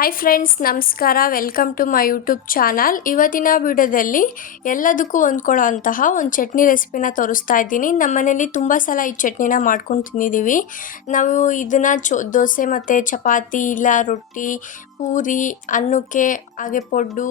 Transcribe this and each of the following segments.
Hi friends, ನಮಸ್ಕಾರ. Welcome to my YouTube channel. ಇವತ್ತಿನ ವಿಡಿಯೋದಲ್ಲಿ ಎಲ್ಲದಕ್ಕೂ ಹೊಂದ್ಕೊಳ್ಳೋ ಅಂತಹ ಒಂದು ಚಟ್ನಿ ರೆಸಿಪಿನ ತೋರಿಸ್ತಾ ಇದ್ದೀನಿ. ನಮ್ಮ ಮನೇಲಿ ತುಂಬ ಸಲ ಈ ಚಟ್ನಿನ ಮಾಡ್ಕೊಂಡು ತಿಂದಿದ್ದೀವಿ. ನಾವು ಇದನ್ನು ದೋಸೆ ಮತ್ತು ಚಪಾತಿ ಇಲ್ಲ ರೊಟ್ಟಿ, ಪೂರಿ, ಅನ್ನಕ್ಕೆ, ಹಾಗೆ ಪಡ್ಡು,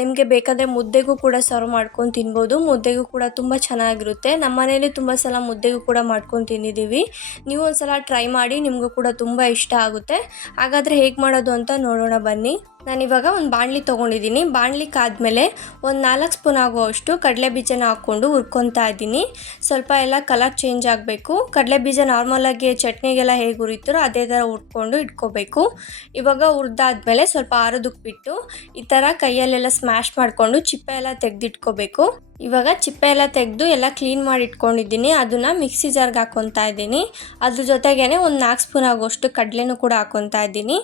ನಿಮಗೆ ಬೇಕಾದರೆ ಮುದ್ದೆಗೂ ಕೂಡ ಸರ್ವ್ ಮಾಡ್ಕೊಂಡು ತಿನ್ಬೋದು. ಮುದ್ದೆಗೂ ಕೂಡ ತುಂಬ ಚೆನ್ನಾಗಿರುತ್ತೆ. ನಮ್ಮ ಮನೇಲಿ ತುಂಬ ಸಲ ಮುದ್ದೆಗೂ ಕೂಡ ಮಾಡ್ಕೊಂಡು ತಿಂದಿದ್ದೀವಿ. ನೀವು ಒಂದು ಸಲ ಟ್ರೈ ಮಾಡಿ, ನಿಮಗೂ ಕೂಡ ತುಂಬ ಇಷ್ಟ ಆಗುತ್ತೆ. ಹಾಗಾದರೆ ಹೇಗೆ ಮಾಡೋದು ಅಂತ ನೋಡೋಣ ಬನ್ನಿ. ನಾನಿವಾಗ ಒಂದು ಬಾಣಲಿ ತೊಗೊಂಡಿದ್ದೀನಿ. ಬಾಣಲಿಗೆ ಆದಮೇಲೆ ಒಂದು 4 ಸ್ಪೂನ್ ಆಗುವಷ್ಟು ಕಡಲೆಬೀಜನ ಹಾಕ್ಕೊಂಡು ಹುರ್ಕೊತಾ ಇದ್ದೀನಿ. ಸ್ವಲ್ಪ ಎಲ್ಲ ಕಲರ್ ಚೇಂಜ್ ಆಗಬೇಕು. ಕಡಲೆಬೀಜ ನಾರ್ಮಲಾಗಿ ಚಟ್ನಿಗೆಲ್ಲ ಹೇಗೆ ಹುರಿತಾರೋ ಅದೇ ಥರ ಹುರ್ಕೊಂಡು ಇಟ್ಕೋಬೇಕು. ಇವಾಗ ಹುರಿದಾದ್ಮೇಲೆ ಸ್ವಲ್ಪ ಆರೋದಕ್ಕೆ ಬಿಟ್ಟು ಈ ಥರ ಕೈಯಲ್ಲೆಲ್ಲ ಸ್ಮ್ಯಾಶ್ ಮಾಡಿಕೊಂಡು ಚಿಪ್ಪೆ ಎಲ್ಲ ತೆಗೆದಿಟ್ಕೋಬೇಕು. ಇವಾಗ ಚಿಪ್ಪೆ ಎಲ್ಲ ತೆಗೆದು ಎಲ್ಲ ಕ್ಲೀನ್ ಮಾಡಿ ಇಟ್ಕೊಂಡಿದ್ದೀನಿ. ಅದನ್ನು ಮಿಕ್ಸಿ ಜಾರ್ಗೆ ಹಾಕ್ಕೊತಾ ಇದ್ದೀನಿ. ಅದ್ರ ಜೊತೆಗೇ ಒಂದು 4 ಸ್ಪೂನ್ ಆಗುವಷ್ಟು ಕಡಲೆನೂ ಕೂಡ ಹಾಕ್ಕೊತಾ ಇದ್ದೀನಿ.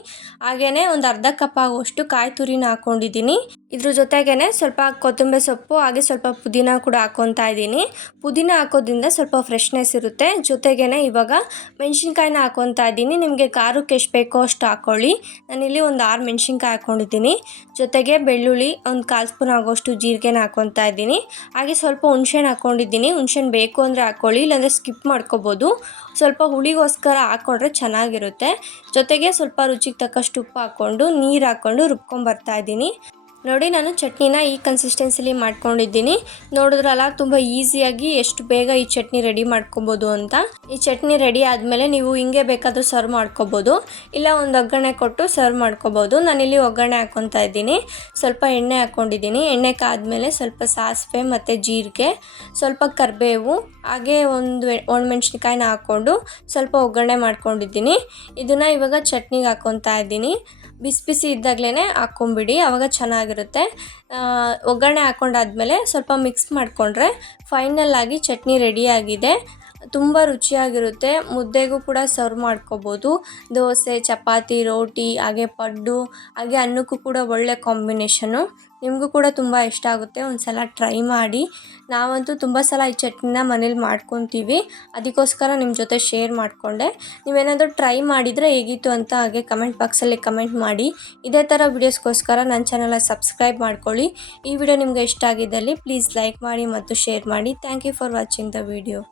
ಹಾಗೆಯೇ ಒಂದು ಅರ್ಧ ಕಪ್ ಆಗುವಷ್ಟು ಕಾಯಿ ತುರಿನ ಹಾಕ್ಕೊಂಡಿದ್ದೀನಿ. ಇದ್ರ ಜೊತೆಗೇ ಸ್ವಲ್ಪ ಕೊತ್ತಂಬರಿ ಸೊಪ್ಪು ಹಾಗೆ ಸ್ವಲ್ಪ ಪುದೀನ ಕೂಡ ಹಾಕ್ಕೊತಾ ಇದ್ದೀನಿ. ಪುದೀನ ಹಾಕೋದ್ರಿಂದ ಸ್ವಲ್ಪ ಫ್ರೆಶ್ನೆಸ್ ಇರುತ್ತೆ. ಜೊತೆಗೇ ಇವಾಗ ಮೆಣಸಿನ್ಕಾಯಿನ ಹಾಕ್ಕೊತಾ ಇದ್ದೀನಿ. ನಿಮಗೆ ಖಾರಕ್ಕೆ ಎಷ್ಟು ಬೇಕೋ ಅಷ್ಟು ಹಾಕ್ಕೊಳ್ಳಿ. ನಾನಿಲ್ಲಿ ಒಂದು 6 ಮೆಣಸಿನ್ಕಾಯಿ ಹಾಕ್ಕೊಂಡಿದ್ದೀನಿ. ಜೊತೆಗೆ ಬೆಳ್ಳುಳ್ಳಿ ಒಂದು 1/4 ಸ್ಪೂನ್ ಆಗುವಷ್ಟು ಜೀರಿಗೆನ ಹಾಕ್ಕೊತಾ ಇದ್ದೀನಿ. ಹಾಗೆ ಸ್ವಲ್ಪ ಹುಣಸೆಹಣ್ಣು ಹಾಕ್ಕೊಂಡಿದ್ದೀನಿ. ಹುಣಸೆಹಣ್ಣು ಬೇಕು ಅಂದರೆ ಹಾಕ್ಕೊಳ್ಳಿ, ಇಲ್ಲಾಂದರೆ ಸ್ಕಿಪ್ ಮಾಡ್ಕೋಬೋದು. ಸ್ವಲ್ಪ ಹುಳಿಗೋಸ್ಕರ ಹಾಕ್ಕೊಂಡ್ರೆ ಚೆನ್ನಾಗಿರುತ್ತೆ. ಜೊತೆಗೆ ಸ್ವಲ್ಪ ರುಚಿಗೆ ತಕ್ಕಷ್ಟು ಉಪ್ಪು ಹಾಕ್ಕೊಂಡು ನೀರು ಹಾಕ್ಕೊಂಡು ರುಬ್ಕೊಂಬರ್ತಾ ಇದ್ದೀನಿ. ನೋಡಿ, ನಾನು ಚಟ್ನಿನ ಈ ಕನ್ಸಿಸ್ಟೆನ್ಸಿಲಿ ಮಾಡ್ಕೊಂಡಿದ್ದೀನಿ. ನೋಡಿದ್ರಲ್ಲ, ತುಂಬ ಈಸಿಯಾಗಿ ಎಷ್ಟು ಬೇಗ ಈ ಚಟ್ನಿ ರೆಡಿ ಮಾಡ್ಕೊಬೋದು ಅಂತ. ಈ ಚಟ್ನಿ ರೆಡಿ ಆದಮೇಲೆ ನೀವು ಹಿಂಗೆ ಬೇಕಾದರೂ ಸರ್ವ್ ಮಾಡ್ಕೊಬೋದು, ಇಲ್ಲ ಒಂದು ಒಗ್ಗರಣೆ ಕೊಟ್ಟು ಸರ್ವ್ ಮಾಡ್ಕೊಬೋದು. ನಾನಿಲ್ಲಿ ಒಗ್ಗರಣೆ ಹಾಕ್ಕೊತಾ ಇದ್ದೀನಿ. ಸ್ವಲ್ಪ ಎಣ್ಣೆ ಹಾಕ್ಕೊಂಡಿದ್ದೀನಿ. ಎಣ್ಣೆ ಕಾದ್ಮೇಲೆ ಸ್ವಲ್ಪ ಸಾಸಿವೆ ಮತ್ತು ಜೀರಿಗೆ, ಸ್ವಲ್ಪ ಕರಿಬೇವು, ಹಾಗೆ ಒಂದು ಒಣಮೆಣ್ಸಿನ್ಕಾಯಿನ ಹಾಕ್ಕೊಂಡು ಸ್ವಲ್ಪ ಒಗ್ಗರಣೆ ಮಾಡ್ಕೊಂಡಿದ್ದೀನಿ. ಇದನ್ನು ಇವಾಗ ಚಟ್ನಿಗೆ ಹಾಕ್ಕೊತಾ ಇದ್ದೀನಿ. ಬಿಸಿ ಬಿಸಿ ಇದ್ದಾಗಲೇ ಹಾಕ್ಕೊಂಬಿಡಿ, ಆವಾಗ ಚೆನ್ನಾಗಿರುತ್ತೆ. ಒಗ್ಗರಣೆ ಹಾಕ್ಕೊಂಡಾದ್ಮೇಲೆ ಸ್ವಲ್ಪ ಮಿಕ್ಸ್ ಮಾಡಿಕೊಂಡ್ರೆ ಫೈನಲ್ಲಾಗಿ ಚಟ್ನಿ ರೆಡಿಯಾಗಿದೆ. ತುಂಬ ರುಚಿಯಾಗಿರುತ್ತೆ. ಮುದ್ದೆಗೂ ಕೂಡ ಸರ್ವ್ ಮಾಡ್ಕೋಬೋದು. ದೋಸೆ, ಚಪಾತಿ, ರೋಟಿ, ಹಾಗೆ ಪಡ್ಡು, ಹಾಗೆ ಅನ್ನಕ್ಕೂ ಕೂಡ ಒಳ್ಳೆ ಕಾಂಬಿನೇಷನು. ನಿಮಗೂ ಕೂಡ ತುಂಬ ಇಷ್ಟ ಆಗುತ್ತೆ. ಒಂದು ಸಲ ಟ್ರೈ ಮಾಡಿ. ನಾವಂತೂ ತುಂಬ ಸಲ ಈ ಚಟ್ನಿನ ಮನೇಲಿ ಮಾಡ್ಕೊತೀವಿ. ಅದಕ್ಕೋಸ್ಕರ ನಿಮ್ಮ ಜೊತೆ ಶೇರ್ ಮಾಡಿಕೊಂಡೆ. ನೀವೇನಾದರೂ ಟ್ರೈ ಮಾಡಿದರೆ ಹೇಗಿತ್ತು ಅಂತ ಹಾಗೆ ಕಮೆಂಟ್ ಬಾಕ್ಸಲ್ಲಿ ಕಮೆಂಟ್ ಮಾಡಿ. ಇದೇ ಥರ ವೀಡಿಯೋಸ್ಗೋಸ್ಕರ ನನ್ನ ಚಾನಲ್ನ ಸಬ್ಸ್ಕ್ರೈಬ್ ಮಾಡ್ಕೊಳ್ಳಿ. ಈ ವಿಡಿಯೋ ನಿಮಗೆ ಇಷ್ಟ ಆಗಿದ್ದಲ್ಲಿ ಪ್ಲೀಸ್ ಲೈಕ್ ಮಾಡಿ ಮತ್ತು ಶೇರ್ ಮಾಡಿ. Thank you for watching the video.